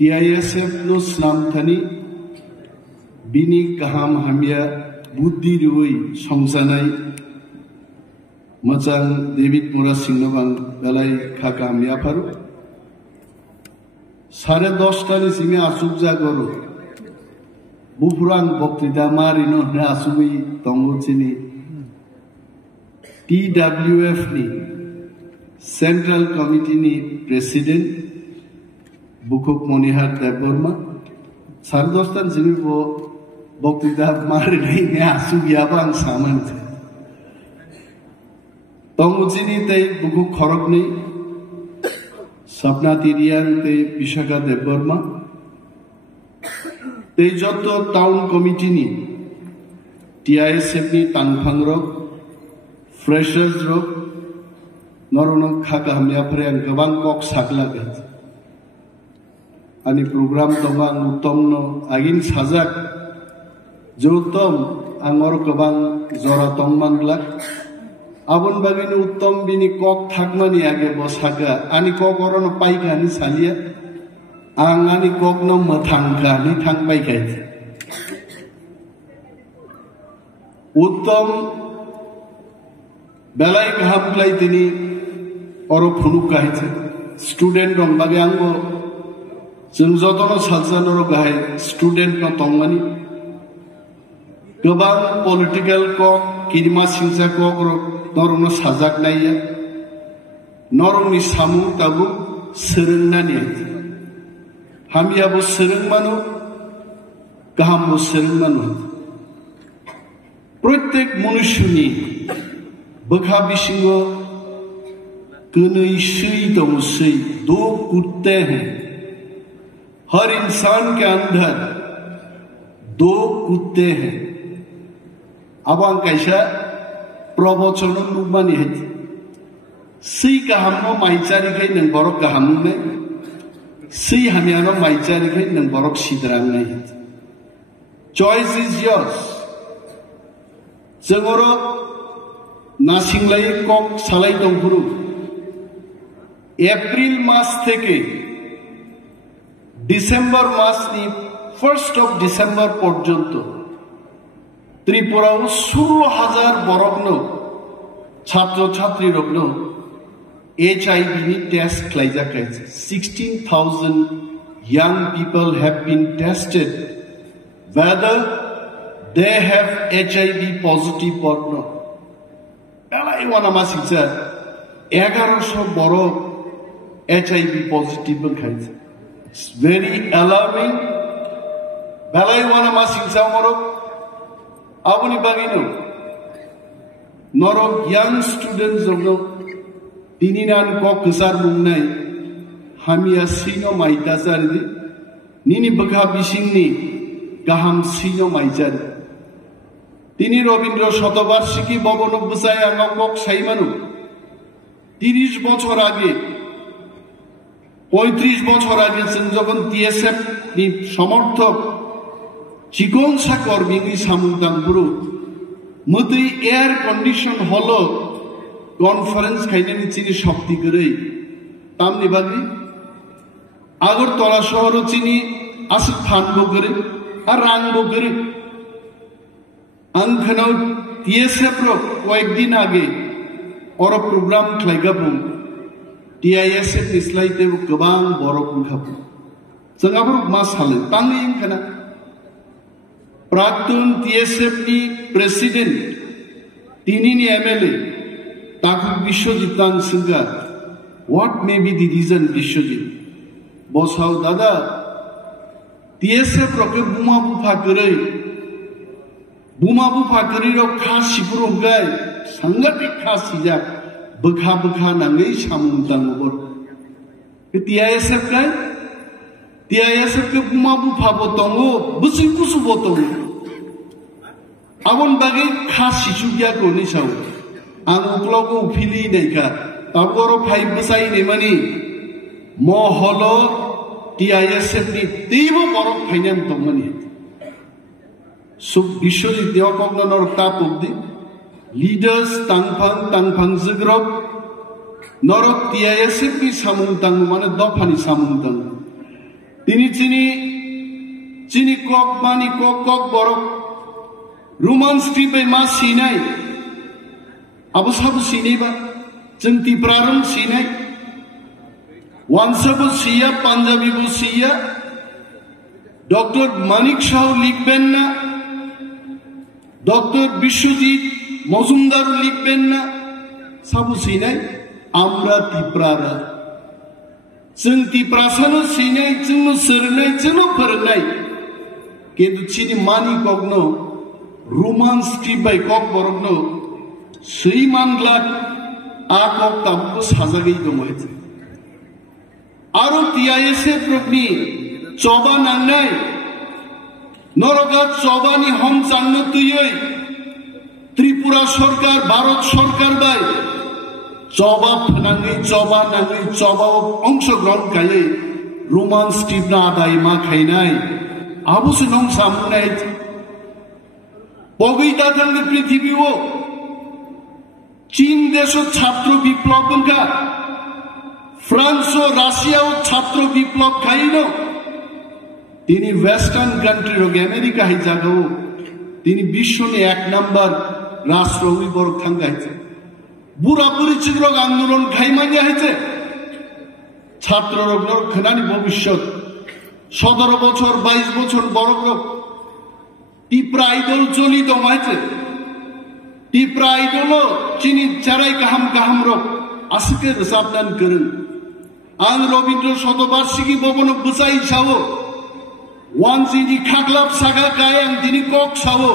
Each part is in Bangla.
TISF no Slam Thani Bini Kaham Hamia Buddhi Rui Songsanai Macang David Murasingnovang Belai Kakam Yaparu Sare Dostani Singa Asubja Goro Bufurang Boktida Marino Nasui Tonguchini TWF ni Central Committee ni President Bukuk Monihar Deborma Sardostan Sinibo Boktida Marino Asubjabang Saman Tonguchini Te Bukuk Khorokni Sapna Tirian Te Bishaka Deborma Te Joto Town Committee ni TISF ni Tanphang Rok Freshers Rok Norono Khaka Hamya Pryan Gabang Rok Sakha Lop Ani program Tobang Utomno Agin Sajak Jotom Angor Gabang Zora Tongman Blak Abun Bagini Uttom Bini Kok Thakmani Age Bosaka Ani Kok Orono Paika Ni Salia Ang Ani Kok No Mathangka Ni Thang Paika Uttom Belai Kaham Klai Tini Oro Phuluk Kahitse Student Rong Bage Ango Jengjotono Salsan Oro Gahe Student No Tongmani Gabang Political Kok Kidma Singsa Kok Rok Norono Sajak Naya Norong Ni Samu Tabu Sereng Nani Hamia Bo Sereng Manu Kaham Bo Sereng Manu Protek Manushuni Bukha Bishingo Kunui Shui Domsei Do Kutte Hain Har इंसान के अंदर दो कुत्ते हैं अब हम कैसा प्रवचनों लुबानी है सी का हमनो माइचारी के नंग बरोक का हमने सी हमियानो माइचारी के नंग बरोक सीधरांग नहीं है choice is yours जगोरो नासिंगलाई कोक सलाई दंगुरु अप्रैल मास थे के December মাস নি 1st of December পর্যন্ত ত্রিপুরা 16,000 বরগ্ন ছাত্র ছাত্রী রগ্ন HIV ni test খাইজা খাইছে 16,000 young people have been tested whether they have HIV positive or not এলাই ওনা মাসিকজা 1100 বরগ HIV positive খাইছে It's very alarming. Balai wana masing sa morok. Abuni bagino. Norok young students of no. Tininan ko kusar mungnai. Hamia sino maitazar di. Nini bagha bising ni. Kaham sino maitar. Tini Robindro Shotobarshiki Bobonok Busaya Ngok Saimanu. 30 বছর আগে 35 বছর আগে যখন TSF ni সমর্থক চিকিৎসা কর্মী সামুদাংপুরু মন্ত্রী এয়ার কন্ডিশন হলো কনফারেন্স খাইনানি চিনি শক্তি করে তামনি বাগি আগরতলা শহর চিনি আসি ফানবো করে আর রাংবো করে আংখানাও TSF র কয়েকদিন আগে ওর programme খাইগাবো TISF Islaite Gabang Borok Rok Sakha Mas Hale Tanging Kana Praktun TSF ni President Tinini MLA Takuk Bishojitang Singa What may be the reason Bishojit Boss how Dada TSF Roke Bumabu Fakari Bumabu Fakari Rok Kashipuru Gai Sangatik Kasijak Bukha bukha nangai samudang ubor. TISF kai? TISF ke bumabu phabotongo, busi kusu botongo. Abon bagi khas sisugya ko ni sau. Ang uklogo phili naika. Taboro phai busai ni mani. Mo holo TISF ni tibo borok phainan tongmani. Sub Bishojit dewa kogna nor tapobdi. Leaders tangpang zigrok norok TISF ni samung tang mana Dophani samung tang Chini kok mani kok borok romance tripe ma sinai abu sabu sinai ba jeng Tiprarong sinai wansabu siya Punjabi bu siya Dr. Manik Shah লিখবেন না Dr. Bishwajit Mozumdar লিখবেন না sabu sinai amra Tiprara jeng Tiprasano sinai jeng sernai jeng pernai কিন্তু চিনি মানি কখনো রোমান্স টিপাই কক বরকনো সেই মানলা আ কক তাবুকো সাজাগেই দময়েছে আরো টিআইএসএ প্রকনি চবা নাংনাই নরগা চবানি হম চান্ন তুইই ত্রিপুরা সরকার ভারত সরকার বাই চবা ফনাঙ্গি চবা নাঙ্গি চবা অংশগ্রহণ খাইয়ে রোমান্স টিপনা আদায় মা খাইনাই আবু সে নং সামনে বগৈতা থাকলে পৃথিবীও চীন দেশ ছাত্র বিপ্লব কা ফ্রান্স ও রাশিয়া ও ছাত্র বিপ্লব খাইল তিনি ওয়েস্টার্ন কান্ট্রি রোগ আমেরিকা হি জাগাও তিনি বিশ্বনে এক নাম্বার রাষ্ট্র হই বড় থাঙ্গাইছে বুড়া পরিচিত রোগ আন্দোলন খাইমাইয়া হয়েছে ছাত্র রোগ খানানি ভবিষ্যৎ 17 বছর 22 বছর বরক রক টিপ্রা আইডল চলি দমাইছে টিপ্রা আইডল চিনি চারাই কাহাম রক আজকে রসাবদান করেন আন রবীন্দ্র শতবার্ষিকী ভবন বুসাই সাও ওয়ান চিনি খাগলাপ সাগা গায়াং তিনি কক সাও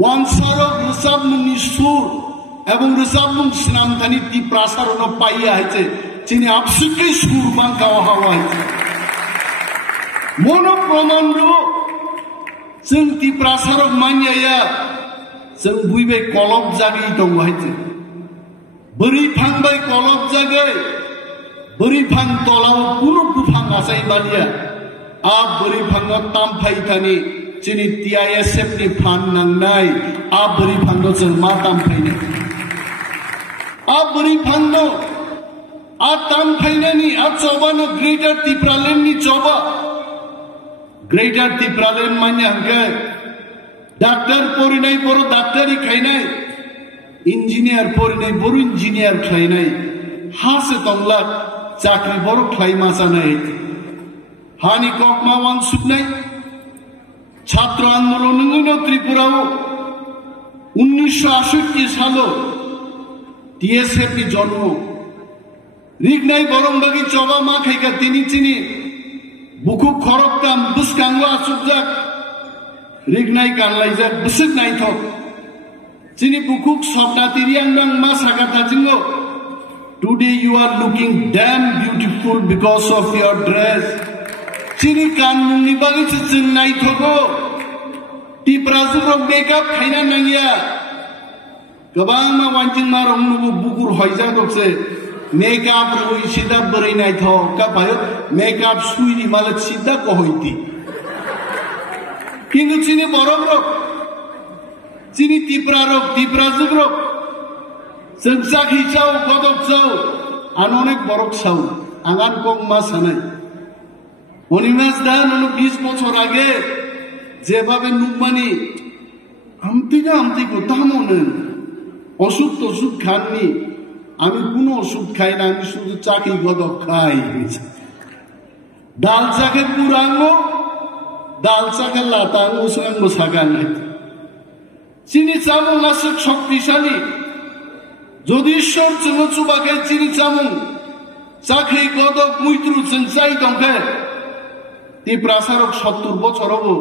ওয়ান সারক রসাবনুনি সুর এবং রসাবনুন স্নামথানি টিপ্রাসারণ পাইয়া হয়েছে চিনি আপসুকে সুর বাঙ্কাওয়া হওয়া হয়েছে মনো প্রমাণ जों टिप्रासारक मान्याया जों बुइबाय कलब जागै दंहायजे बोरै फांबाय कलब जागै बोरै फां तलाव कुनु बुफां आसाय बालिया आ बोरै फांगा तामफायथानि जोंनि टिआइएसएफ नि फान नांनाय आ बोरै फांनो जों मा तामफायनो आ बोरै फांनो आ तामफायनानि आ चबानो ग्रेटर टिप्रालेण्डनि चबा ग्रेटर टिप्रालेण्ड मान्या हंके डाक्टर परिनाय बर डाक्टरी खायनाय इंजिनियर परिनाय बर इंजिनियर खायनाय हासे तंगला चाकरी बर खाय मासानाय हानि ककमा वान सुकनाय छात्र आंदोलन नंगनो त्रिपुराओ 1968 सालो टीएसएफ नि जन्म रिगनाय बरंबागी चबा मा खायगा तिनि चिनि बुखु खरककाम बुसकांगो आसुकजाक रिगनाय गानलायजाक बुसुक नायथक चिनि बुखुक सपना तिरियांगां मा सागाताजिंगो today you are looking damn beautiful because of your dress चिनि कानमुंनि बागै जों नायथगो टिप्राजुरक मेकअप खायना नांगिया गोबां मा वानजिं मा रंनुबो बुगुर हयजा दकसे मेकअप रुई सीधा बरै नायथ का भारत मेकअप सुइनि मालक सीधा कहैति किन्तु चिनि बरक रक चिनि टिप्रा रक टिप्राजुग रक जों जाखि चाव गदक चाव आन अनेक बरक चाव आंगान कम मा सानाय अनिमेश दा ननु 20 বছর আগে যেভাবে নুকমানি আমতিকো তামনে অসুখ তসুখ খাননি আমি কোনো ওষুধ খাই না আমি শুধু চাকি গদক খাই ডাল চাকে পুরাঙ্গো ডাল চাকে লাতাঙ্গো সঙ্গো সাগান চিনি চামুং আছে শক্তিশালী যদি ঈশ্বর চুনো চুবাকে চিনি চামুং চাকি গদক মুইত্রু जों চাই দংকে টিপ্রাসারক 70 বছর হবো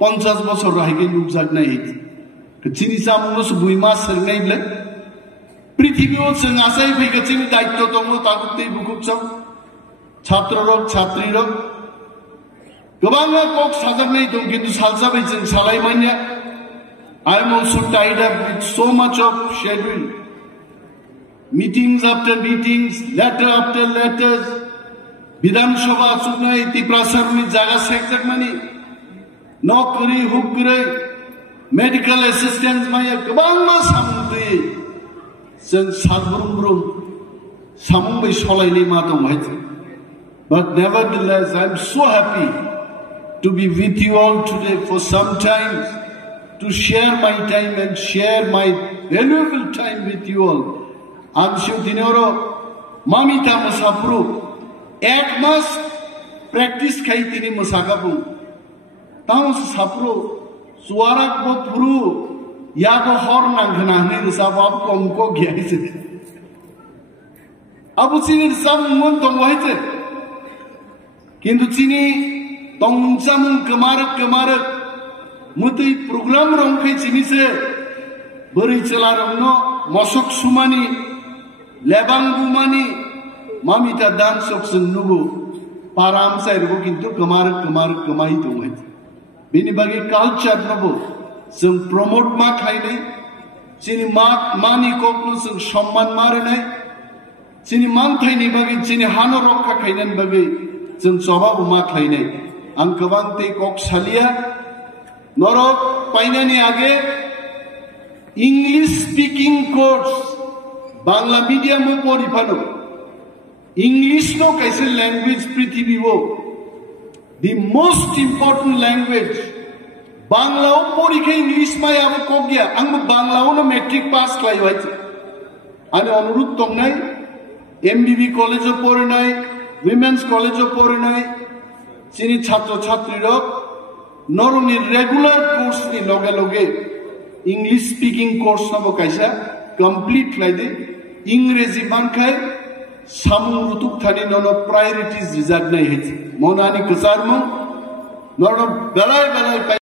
50 বছর রাহিকে নুকজাক নাই চিনি চামুং বুইমা সেরনাইলে পৃথিবীও जों आसाय फैगो जोंनि दायित्व दङ तागुतै बुकुकसाव छात्र रक छात्री रक गोबाङा कक साजाबनाय दं किन्तु सालजाबाय जों सालायमानिया I am also tied up with so much of schedule meetings after meetings letter after letters विधानसभा चुनाव टिप्रासारनि जागा सेकजाकमानि नौकरी हुकरै मेडिकल एसिस्टेंस माया गोबां मा सामुदै जों साब्रुम सामुंबै सलायनाय मा दंहाय But nevertheless, I'm so happy to be with you all today for some time, to share my time and share my valuable time with you all. Anshu dinoro mamita musapru ek mas practice khai tini musakapu. Tamus sapru suarak bo puru ya bo hor nanghnahni rusabab ko umko gyaise. Abu sini rusab mun tongwaite. Kintu sini tongsamung kemarak mutai program rongkai sini se beri celarongno mosok sumani lebang bumani mamita dan sok senubu param saya rugo kintu kemarak kemai tongwai. Bini bagi culture nobo sing promote ma khai nei sini mani koklu sing सम्मान mare nei sini man thai ni bagi sini hano rokha khainan bagi जों जवाब मा खाइने आं गोबां ते कक सालिया नरक पाइनानि आगे English speaking course Bangla medium में पढ़िफानो इंग्लिश नो कैसे लैंग्वेज पृथ्वी वो the most important language Bangla ओ पढ़ी के इंग्लिश में अब को गया आंग बांग्ला ओ न मैट्रिक पास खाई हुआ है आने अनुरुद्ध तो नहीं MBB कॉलेज ओ पढ़ी नहीं Women's College of Porinai, Sini Chatro Chatri Rok, Noroni regular course ni loge, English speaking course nabo kaisa, complete like Ingrezi bankai, Samu Rutuk Thani nono priorities result nahi heti. Monani Kasarmo, Nono Belai